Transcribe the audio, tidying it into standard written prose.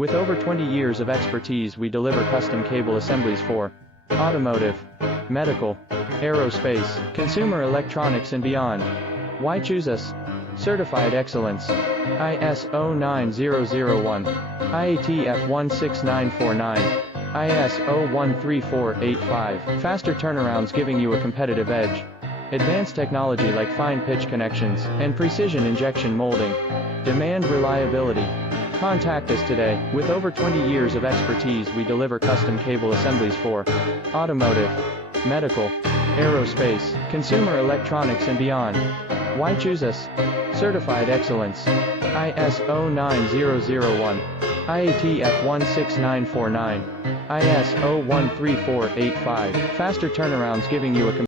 With over 20 years of expertise, we deliver custom cable assemblies for automotive, medical, aerospace, consumer electronics and beyond. Why choose us? Certified excellence. ISO 9001, IATF 16949, ISO 13485. Faster turnarounds giving you a competitive edge. Advanced technology like fine pitch connections and precision injection molding. Demand reliability. Contact us today. With over 20 years of expertise, we deliver custom cable assemblies for automotive, medical, aerospace, consumer electronics and beyond. Why choose us? Certified excellence. ISO 9001, IATF 16949, ISO 13485. Faster turnarounds giving you a